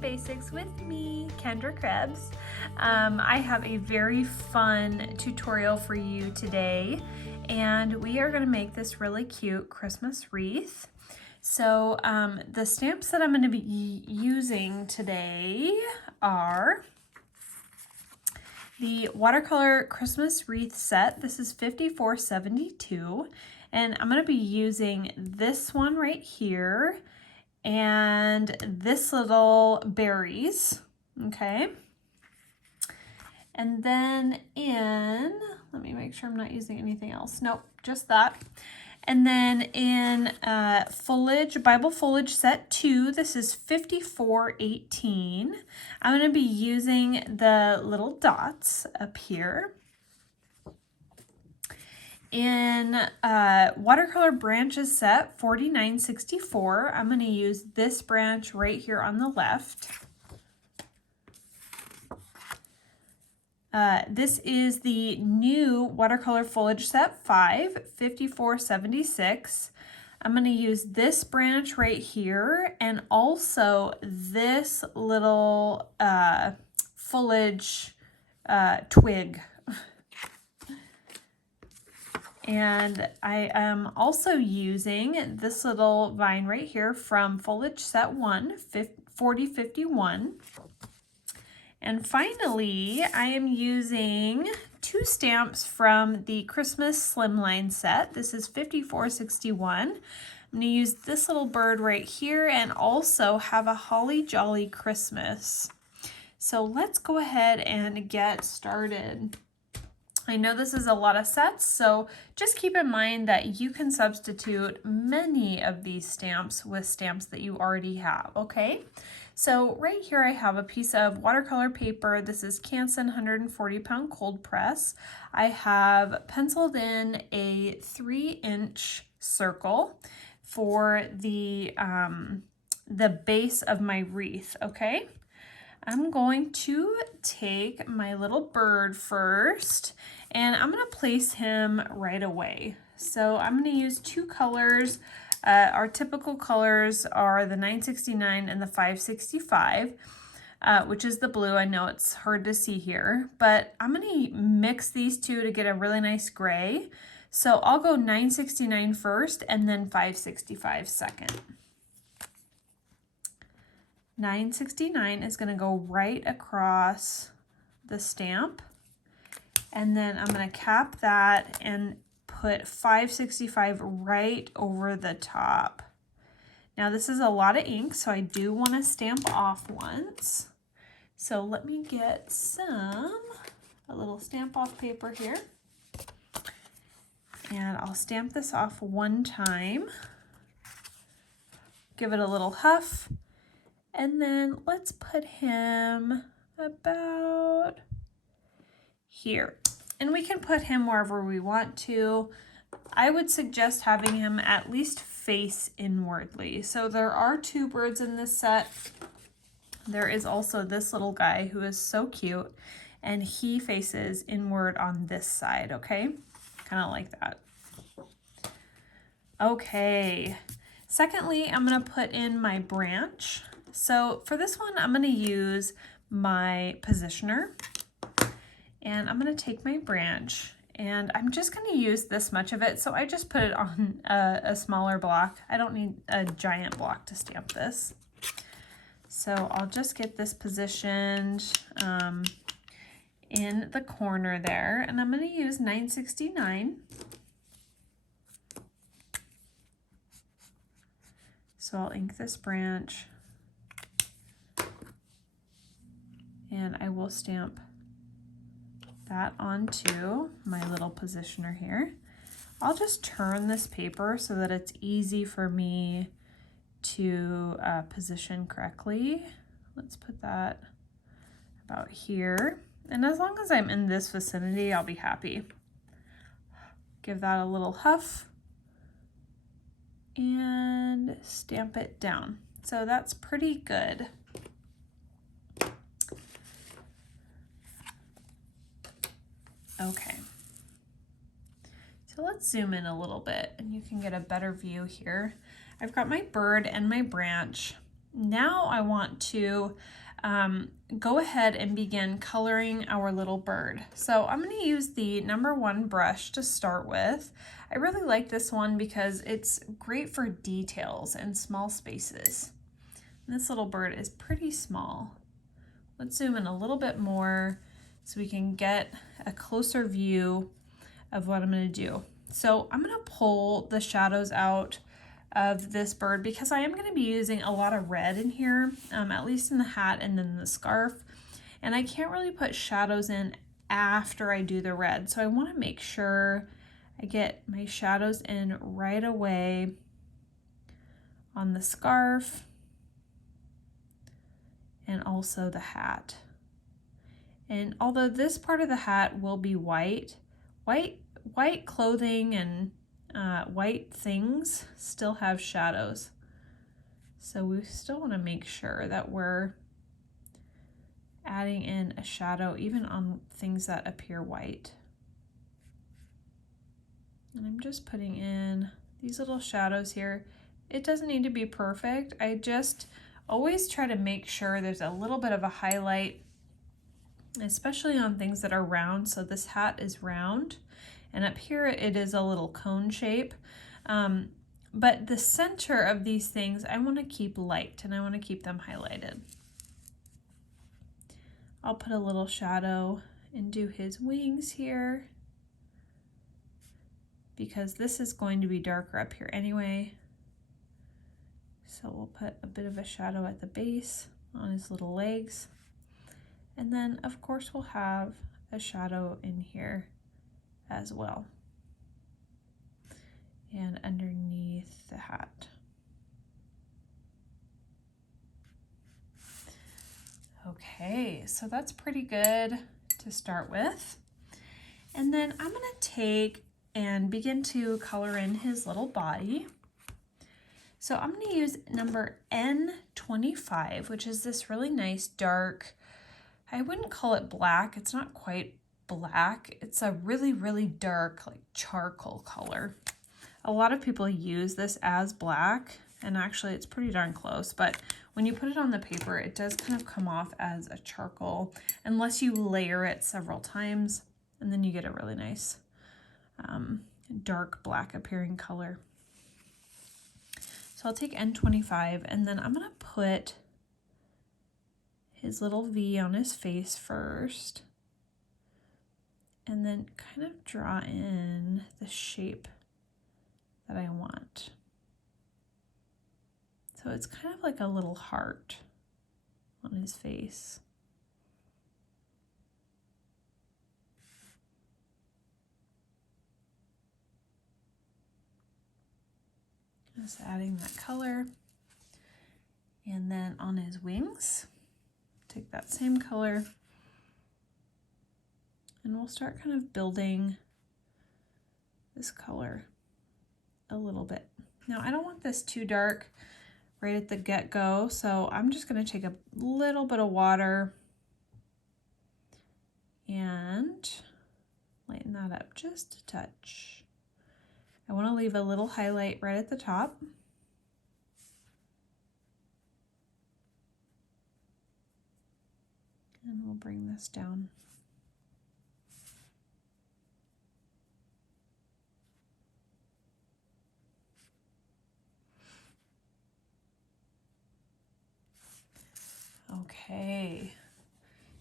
Basics with me, Kendra Krebs. I have a very fun tutorial for you today, and we are going to make this really cute Christmas wreath. So the stamps that I'm going to be using today are the Watercolor Christmas Wreath set. This is $54.72, and I'm going to be using this one right here and this little berries, okay? And then let me make sure I'm not using anything else. Nope, just that. And then in foliage, Bible Foliage Set 2, this is $54.18. I'm going to be using the little dots up here. In Watercolor Branches Set, $49.64, I'm going to use this branch right here on the left. This is the new Watercolor Foliage Set 5, $54.76. I'm going to use this branch right here and also this little foliage twig. And I am also using this little vine right here from Foliage Set 1, $40.51. And finally, I am using two stamps from the Christmas Slimline set. This is $54.61. I'm going to use this little bird right here and also have a Holly Jolly Christmas. So let's go ahead and get started. I know this is a lot of sets, so just keep in mind that you can substitute many of these stamps with stamps that you already have, okay? So right here I have a piece of watercolor paper. This is Canson 140-pound cold press. I have penciled in a 3-inch circle for the base of my wreath, okay? I'm going to take my little bird first, and I'm going to place him right away. So I'm going to use two colors. Our typical colors are the 969 and the 565, which is the blue. I know it's hard to see here, but I'm going to mix these two to get a really nice gray. So I'll go 969 first and then 565 second. 969 is going to go right across the stamp, and then I'm going to cap that and put 565 right over the top. Now this is a lot of ink, so I do want to stamp off once. So let me get a little stamp off paper here, and I'll stamp this off one time, give it a little huff. And then let's put him about here. And we can put him wherever we want to. I would suggest having him at least face inwardly. So there are two birds in this set. There is also this little guy who is so cute, and he faces inward on this side, okay? Kind of like that. Okay. Secondly, I'm going to put in my branch. So for this one, I'm going to use my positioner, and I'm going to take my branch, and I'm just going to use this much of it. So I just put it on a smaller block. I don't need a giant block to stamp this. So I'll just get this positioned in the corner there, and I'm going to use 969. So I'll ink this branch. And I will stamp that onto my little positioner here. I'll just turn this paper so that it's easy for me to position correctly. Let's put that about here. And as long as I'm in this vicinity, I'll be happy. Give that a little huff and stamp it down. So that's pretty good. Okay, so let's zoom in a little bit and you can get a better view here. I've got my bird and my branch, now I want to go ahead and begin coloring our little bird. So I'm going to use the #1 brush to start with. I really like this one because it's great for details and small spaces. And this little bird is pretty small. Let's zoom in a little bit more so we can get a closer view of what I'm going to do. So I'm going to pull the shadows out of this bird because I am going to be using a lot of red in here, at least in the hat and then the scarf. And I can't really put shadows in after I do the red. So I want to make sure I get my shadows in right away on the scarf and also the hat. And although this part of the hat will be white clothing and white things still have shadows. So we still want to make sure that we're adding in a shadow even on things that appear white. And I'm just putting in these little shadows here. It doesn't need to be perfect. I just always try to make sure there's a little bit of a highlight, especially on things that are round. So this hat is round, and up here it is a little cone shape. But the center of these things I want to keep light, and I want to keep them highlighted. I'll put a little shadow and do his wings here, because this is going to be darker up here anyway. So we'll put a bit of a shadow at the base on his little legs. And then of course we'll have a shadow in here as well. And underneath the hat. Okay, so that's pretty good to start with. And then I'm gonna take and begin to color in his little body. So I'm going to use number N25, which is this really nice dark, I wouldn't call it black, it's not quite black, it's a really, really dark like charcoal color. A lot of people use this as black, and actually it's pretty darn close, but when you put it on the paper, it does kind of come off as a charcoal, unless you layer it several times, and then you get a really nice dark black appearing color. So I'll take N25, and then I'm going to put his little V on his face first, and then kind of draw in the shape that I want. So it's kind of like a little heart on his face. Just adding that color. And then on his wings, take that same color, and we'll start kind of building this color a little bit. Now I don't want this too dark right at the get-go, so I'm just going to take a little bit of water and lighten that up just a touch. I want to leave a little highlight right at the top. And we'll bring this down. Okay,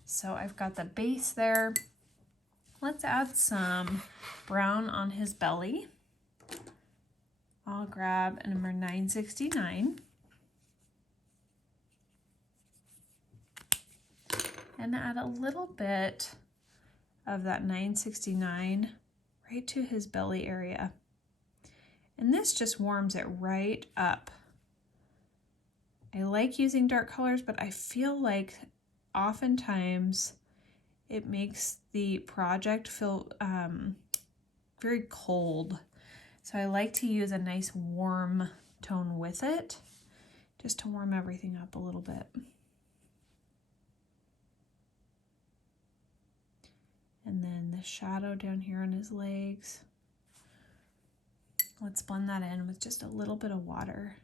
so I've got the base there. Let's add some brown on his belly. I'll grab a number 969 and add a little bit of that 969 right to his belly area. And this just warms it right up. I like using dark colors, but I feel like oftentimes it makes the project feel very cold. So I like to use a nice warm tone with it, just to warm everything up a little bit. And then the shadow down here on his legs. Let's blend that in with just a little bit of water.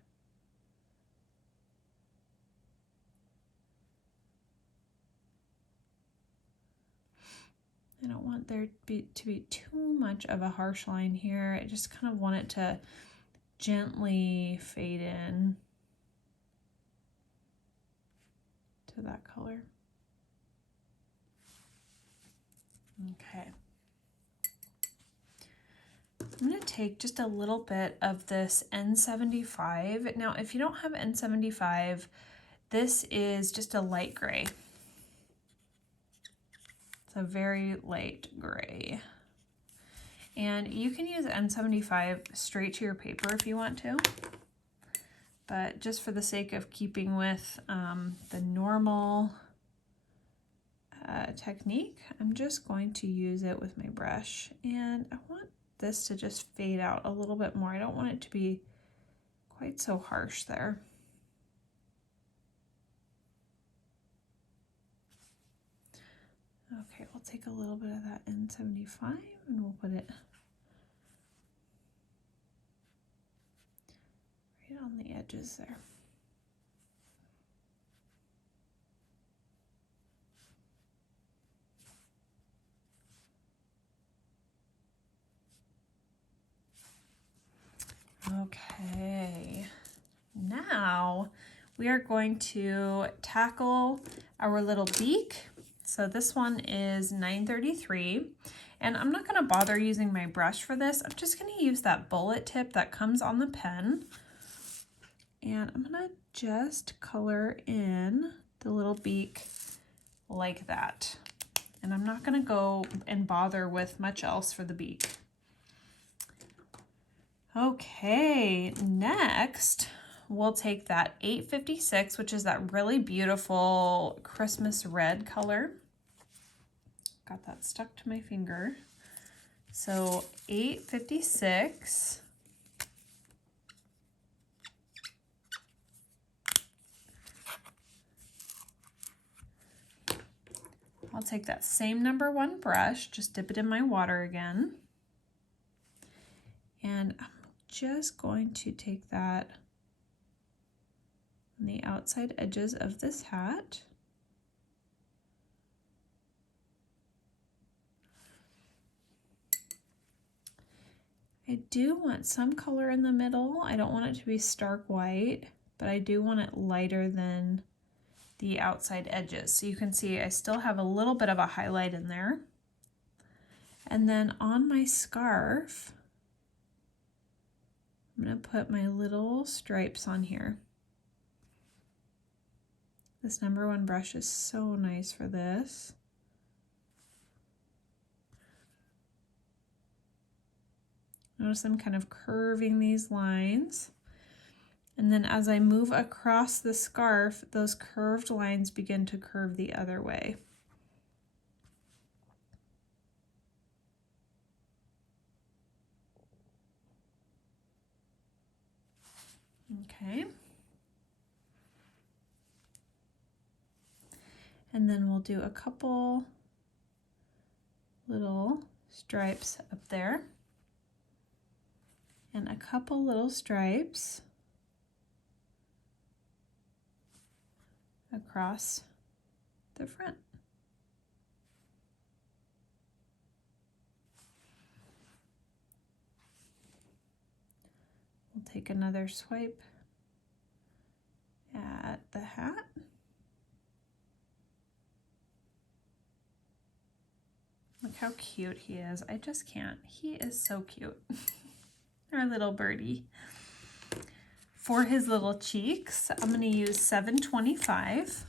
I don't want there to be too much of a harsh line here. I just kind of want it to gently fade in to that color. Okay. I'm going to take just a little bit of this N75. Now, if you don't have N75, this is just a light gray. It's a very light gray. And you can use N75 straight to your paper if you want to. But just for the sake of keeping with the normal technique, I'm just going to use it with my brush. And I want this to just fade out a little bit more. I don't want it to be quite so harsh there. Okay, we'll take a little bit of that N75 and we'll put it right on the edges there. Okay, now we are going to tackle our little beak. So this one is 933, and I'm not going to bother using my brush for this. I'm just going to use that bullet tip that comes on the pen, and I'm going to just color in the little beak like that. And I'm not going to go and bother with much else for the beak. Okay, next we'll take that 856, which is that really beautiful Christmas red color. Got that stuck to my finger. So 856. I'll take that same number 1 brush, just dip it in my water again. And I'm just going to take that on the outside edges of this hat. I do want some color in the middle. I don't want it to be stark white, but I do want it lighter than the outside edges. So you can see I still have a little bit of a highlight in there. And then on my scarf, I'm going to put my little stripes on here. This number 1 brush is so nice for this. Notice I'm kind of curving these lines. And then as I move across the scarf, those curved lines begin to curve the other way. Okay. And then we'll do a couple little stripes up there and a couple little stripes across the front. We'll take another swipe at the hat. Look how cute he is. I just can't. He is so cute. Our little birdie. For his little cheeks, I'm going to use 725.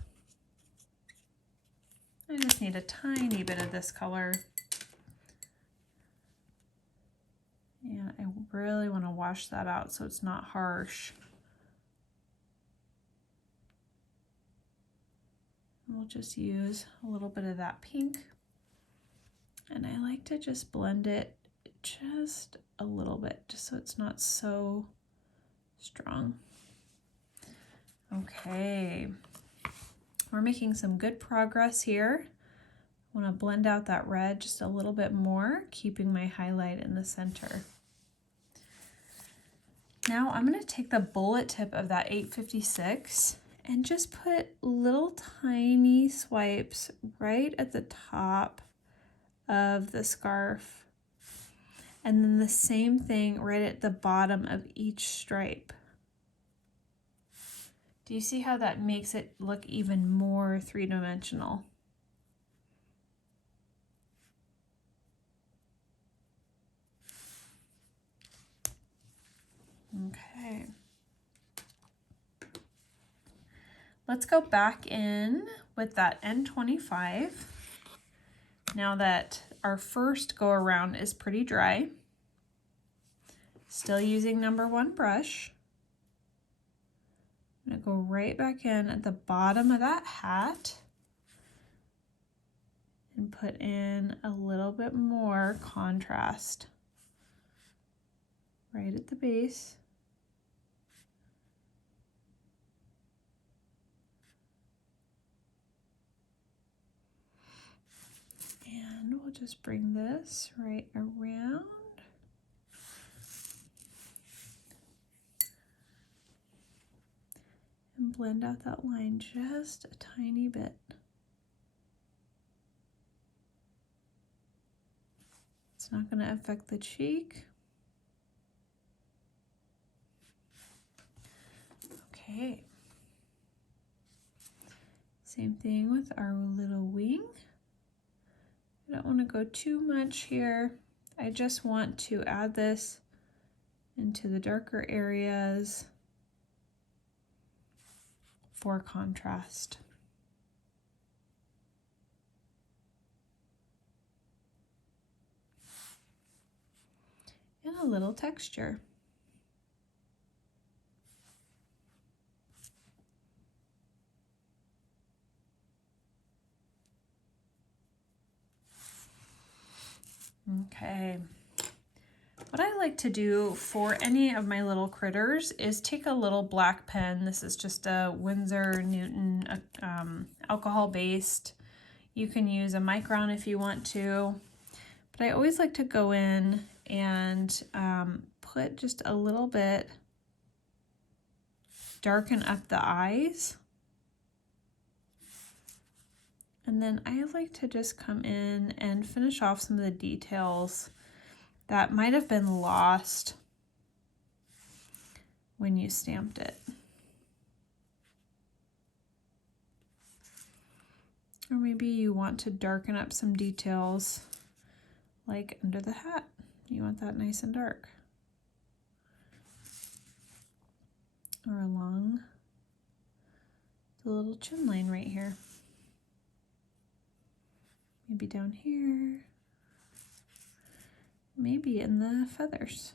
I just need a tiny bit of this color. And I really want to wash that out so it's not harsh. We'll just use a little bit of that pink. And I like to just blend it just a little bit, just so it's not so strong. Okay, we're making some good progress here. I want to blend out that red just a little bit more, keeping my highlight in the center. Now I'm going to take the bullet tip of that 856 and just put little tiny swipes right at the top of the scarf. And then the same thing right at the bottom of each stripe. Do you see how that makes it look even more three-dimensional? Okay. Let's go back in with that N25. Now that our first go around is pretty dry, still using #1 brush. I'm gonna go right back in at the bottom of that hat and put in a little bit more contrast right at the base. And we'll just bring this right around. And blend out that line just a tiny bit. It's not going to affect the cheek. Okay. Same thing with our little wing. I don't want to go too much here. I just want to add this into the darker areas for contrast. And a little texture. Okay. What I like to do for any of my little critters is take a little black pen. This is just a Winsor Newton alcohol based. You can use a micron if you want to, but I always like to go in and put just a little bit, darken up the eyes. And then I like to just come in and finish off some of the details that might have been lost when you stamped it. Or maybe you want to darken up some details like under the hat. You want that nice and dark. Or along the little chin line right here. Maybe down here. Maybe in the feathers.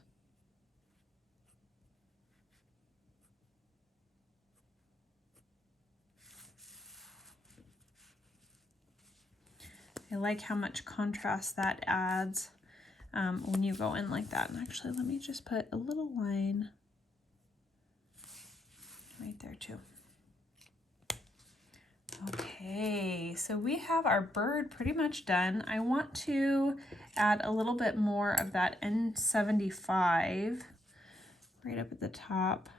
I like how much contrast that adds when you go in like that. And actually, let me just put a little line right there too. Okay, so we have our bird pretty much done. I want to add a little bit more of that N75 right up at the top,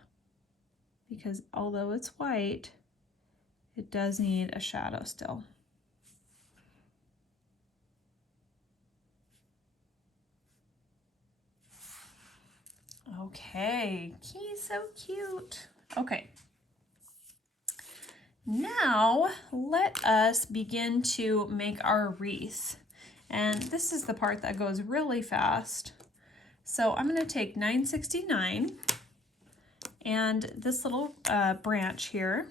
because although it's white, it does need a shadow still. Okay, he's so cute. Okay. Now let us begin to make our wreath. And this is the part that goes really fast. So I'm going to take 969 and this little branch here,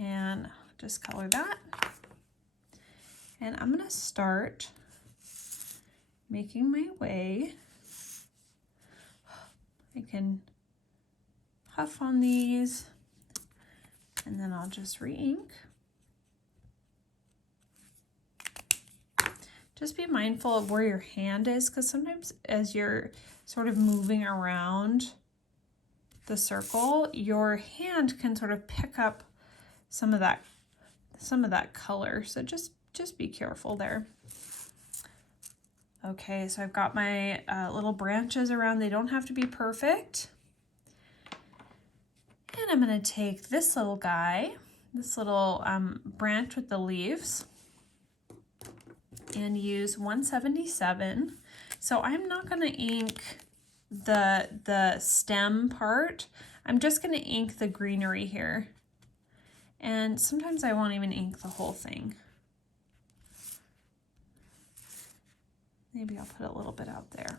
and just color that. And I'm going to start making my way. I can puff on these, and then I'll just re-ink. Just be mindful of where your hand is, because sometimes as you're sort of moving around the circle, your hand can sort of pick up some of that color. So just be careful there. Okay, so I've got my little branches around. They don't have to be perfect. And I'm going to take this little guy, this little branch with the leaves, and use 177. So I'm not going to ink the stem part. I'm just going to ink the greenery here. And sometimes I won't even ink the whole thing. Maybe I'll put a little bit out there.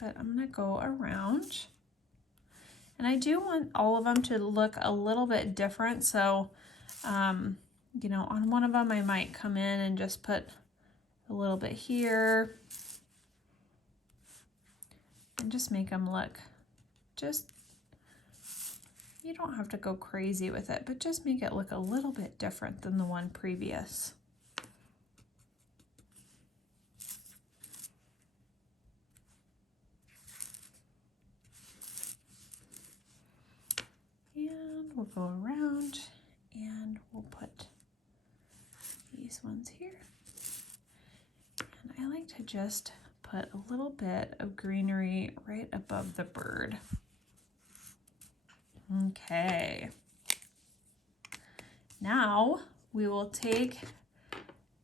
But I'm going to go around. And I do want all of them to look a little bit different. So, you know, on one of them I might come in and just put a little bit here. And just make them look just, you don't have to go crazy with it, but just make it look a little bit different than the one previous. And we'll go around and we'll put these ones here. And I like to just put a little bit of greenery right above the bird. Okay. Now we will take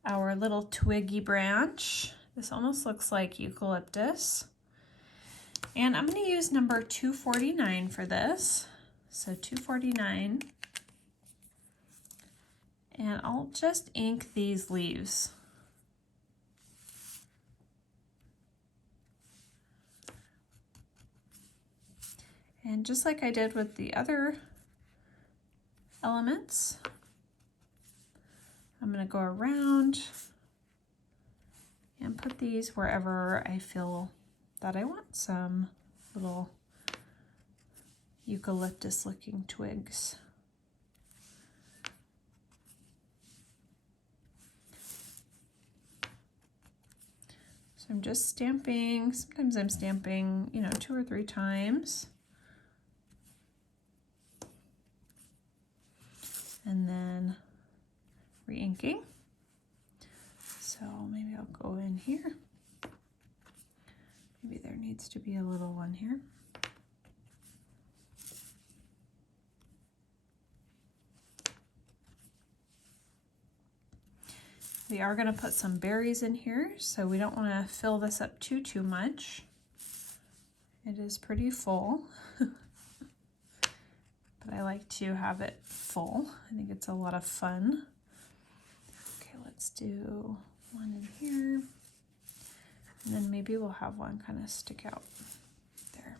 our little twiggy branch. This almost looks like eucalyptus. And I'm going to use number 249 for this. So 249. And I'll just ink these leaves. And just like I did with the other elements, I'm going to go around and put these wherever I feel that I want some little eucalyptus looking twigs. So I'm just stamping. Sometimes I'm stamping, you know, 2 or 3 times. And then re-inking. So maybe I'll go in here. Maybe there needs to be a little one here. We are going to put some berries in here, so we don't want to fill this up too much. It is pretty full. But I like to have it full. I think it's a lot of fun. Okay, let's do one in here. And then maybe we'll have one kind of stick out there.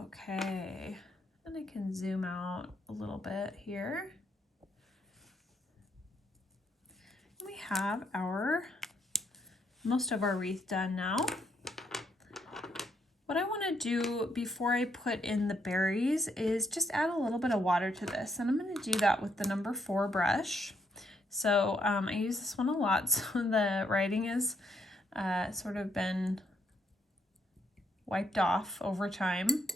Okay, and I can zoom out a little bit here. We have most of our wreath done now. What I want to do before I put in the berries is just add a little bit of water to this, and I'm going to do that with the number 4 brush. So I use this one a lot, so the writing is sort of been wiped off over time.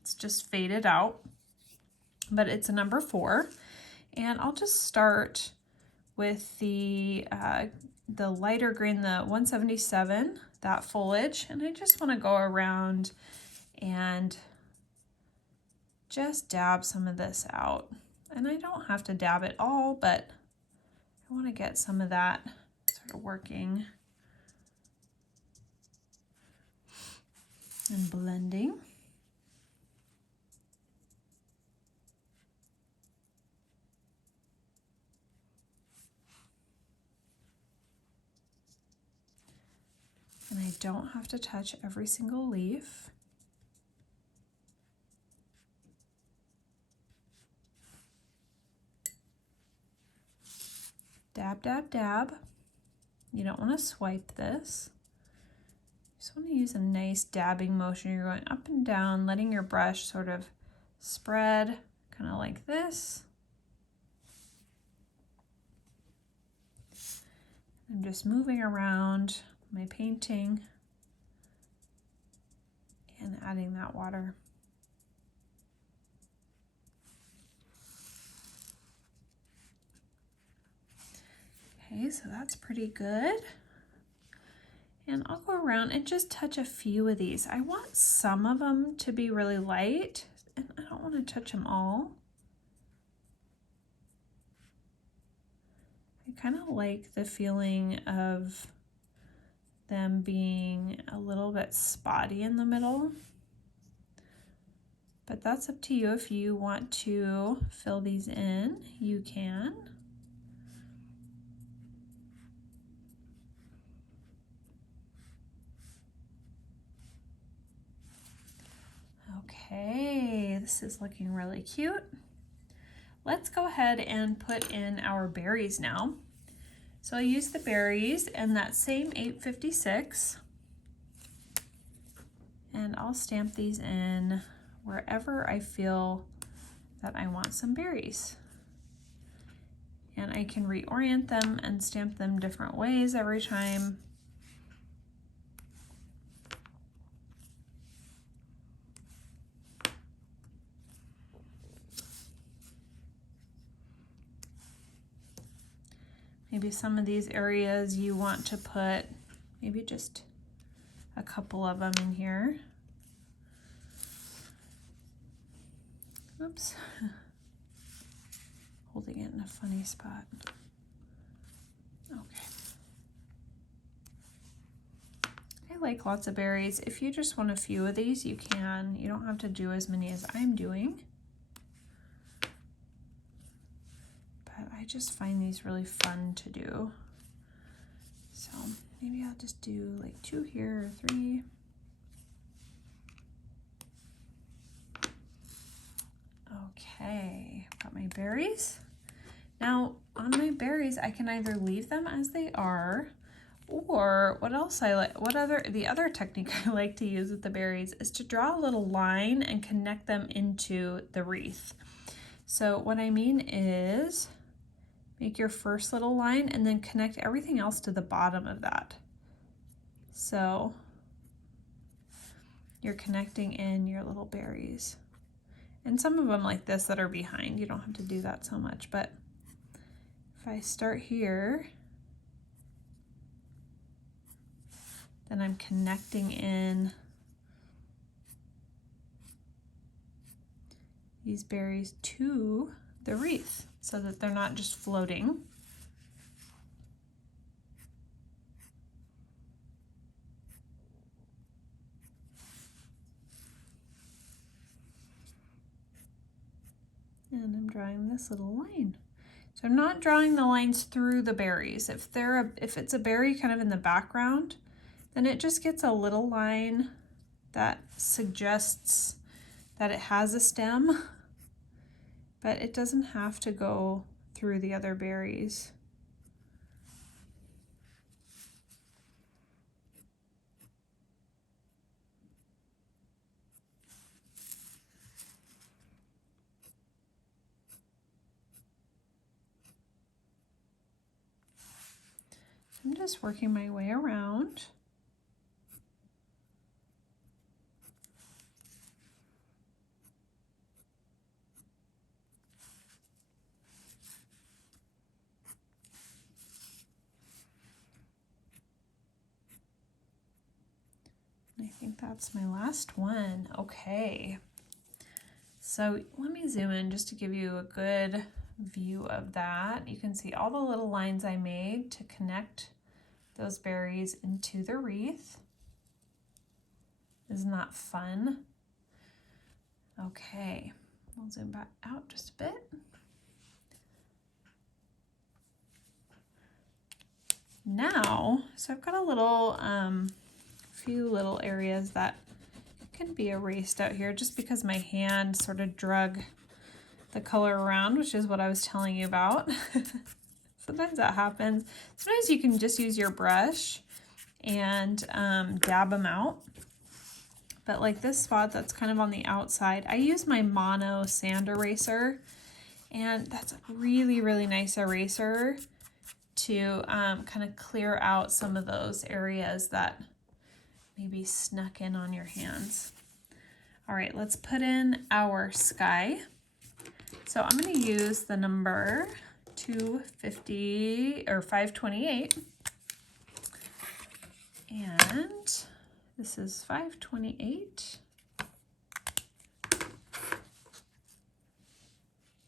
It's just faded out, but it's a number 4. And I'll just start with the lighter green, the 177, that foliage, and I just want to go around and just dab some of this out. And I don't have to dab it all, but I want to get some of that sort of working and blending. And I don't have to touch every single leaf. Dab, dab, dab. You don't want to swipe this. You just want to use a nice dabbing motion. You're going up and down, letting your brush sort of spread, kind of like this. I'm just moving around my painting and adding that water. Okay, so that's pretty good. And I'll go around and just touch a few of these. I want some of them to be really light, and I don't want to touch them all. I kind of like the feeling of them being a little bit spotty in the middle. But that's up to you. If you want to fill these in, you can. Okay, this is looking really cute. Let's go ahead and put in our berries now. So I use the berries and that same 856, and I'll stamp these in wherever I feel that I want some berries. And I can reorient them and stamp them different ways every time. Maybe some of these areas you want to put maybe just a couple of them in here. Oops. Holding it in a funny spot. Okay. I like lots of berries. If you just want a few of these, you can. You don't have to do as many as I'm doing. But I just find these really fun to do. So maybe I'll just do like 2 here or 3. Okay, got my berries. Now on my berries, I can either leave them as they are, or what else I like, the other technique I like to use with the berries is to draw a little line and connect them into the wreath. So what I mean is make your first little line and then connect everything else to the bottom of that. So you're connecting in your little berries. And some of them like this that are behind, you don't have to do that so much, but if I start here, then I'm connecting in these berries to the wreath so that they're not just floating. And I'm drawing this little line. So I'm not drawing the lines through the berries. If it's a berry kind of in the background, then it just gets a little line that suggests that it has a stem, but it doesn't have to go through the other berries. I'm just working my way around. I think that's my last one. Okay. So let me zoom in just to give you a good view of that. You can see all the little lines I made to connect those berries into the wreath. Isn't that fun? Okay, we'll zoom back out just a bit. Now, so I've got a little, few little areas that can be erased out here just because my hand sort of drug the color around, which is what I was telling you about. Sometimes that happens. Sometimes you can just use your brush and dab them out. But like this spot that's kind of on the outside, I use my Mono sand eraser, and that's a really, really nice eraser to kind of clear out some of those areas that maybe snuck in on your hands. All right, let's put in our sky. So I'm going to use the number 250 or 528, and this is 528,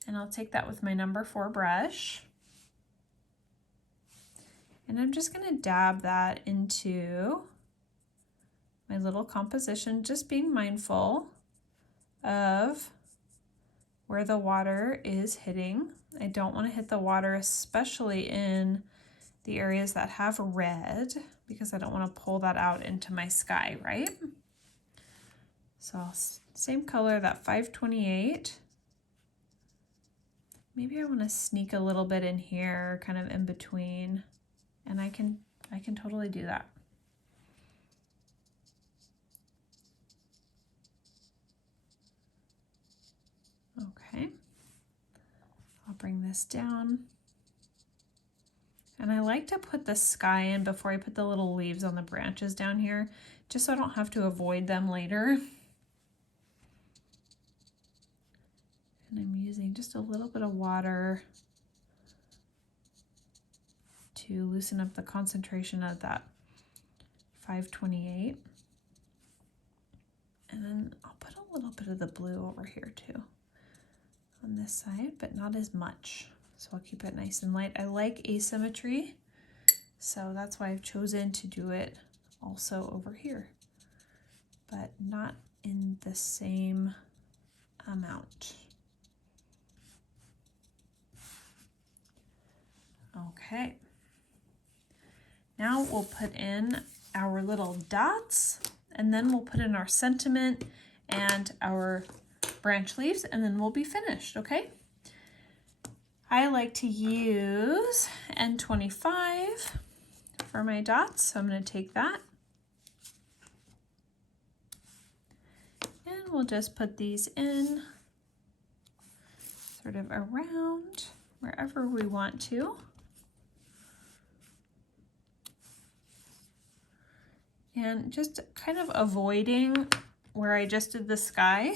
and I'll take that with my number 4 brush. And I'm just going to dab that into my little composition, just being mindful of where the water is hitting. I don't want to hit the water, especially in the areas that have red, because I don't want to pull that out into my sky, right? So same color, that 528. Maybe I want to sneak a little bit in here, kind of in between, and I can totally do that. Okay, I'll bring this down. And I like to put the sky in before I put the little leaves on the branches down here, just so I don't have to avoid them later. And I'm using just a little bit of water to loosen up the concentration of that 528. And then I'll put a little bit of the blue over here too on this side, but not as much. So I'll keep it nice and light. I like asymmetry, so that's why I've chosen to do it also over here, but not in the same amount. Okay. Now we'll put in our little dots, and then we'll put in our sentiment and our branch leaves, and then we'll be finished, okay? I like to use N25 for my dots, so I'm going to take that. And we'll just put these in sort of around wherever we want to. And just kind of avoiding where I just did the sky,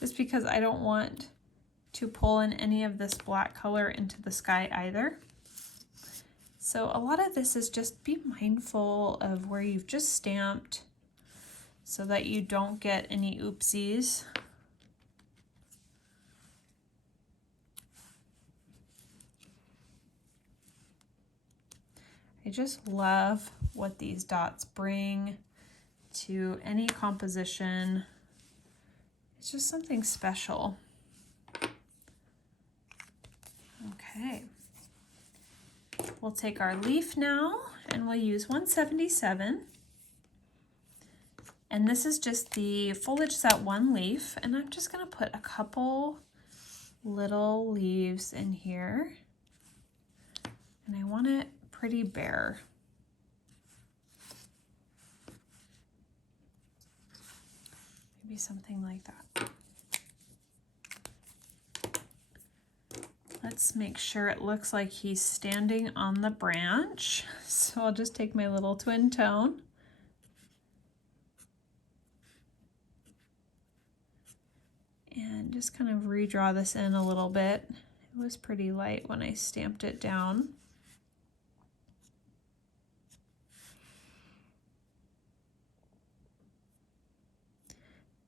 just because I don't want to pull in any of this black color into the sky either. So a lot of this is just be mindful of where you've just stamped so that you don't get any oopsies. I just love what these dots bring to any composition. It's just something special. Okay, we'll take our leaf now and we'll use 177. And this is just the foliage set 1 leaf, and I'm just going to put a couple little leaves in here. And I want it pretty bare. Maybe something like that. Let's make sure it looks like he's standing on the branch. So I'll just take my little twin tone. And just kind of redraw this in a little bit. It was pretty light when I stamped it down.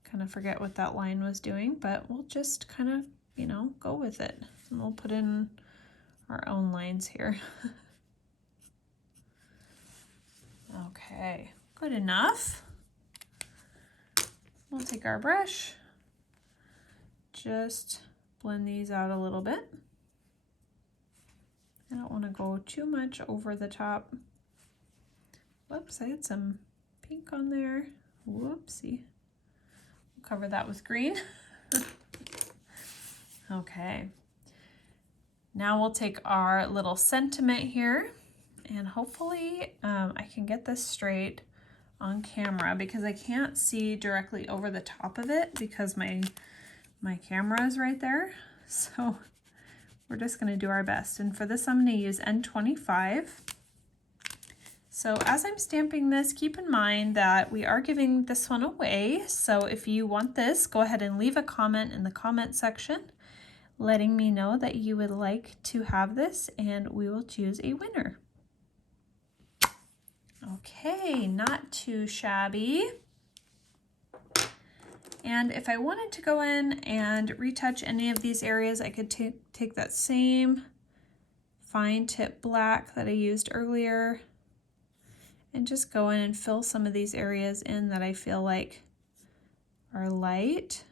Kind of forget what that line was doing, but we'll just kind of, you know, go with it. And we'll put in our own lines here. Okay, good enough. We'll take our brush, just blend these out a little bit. I don't want to go too much over the top. Whoops, I had some pink on there. Whoopsie. We'll cover that with green. Okay. Now we'll take our little sentiment here, and hopefully I can get this straight on camera because I can't see directly over the top of it because my camera is right there. So we're just going to do our best. And for this, I'm going to use N25. So as I'm stamping this, keep in mind that we are giving this one away. So if you want this, go ahead and leave a comment in the comment section, letting me know that you would like to have this, and we will choose a winner. Okay, not too shabby. And if I wanted to go in and retouch any of these areas, I could take that same fine tip black that I used earlier and just go in and fill some of these areas in that I feel like are light.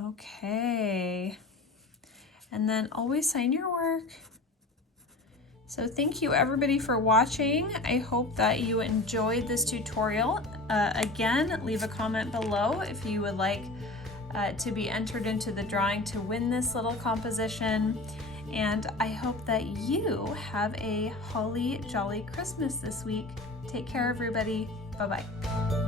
Okay, and then always sign your work. So thank you everybody for watching. I hope that you enjoyed this tutorial. Again, leave a comment below if you would like to be entered into the drawing to win this little composition. And I hope that you have a holly jolly Christmas this week. Take care everybody. Bye-bye.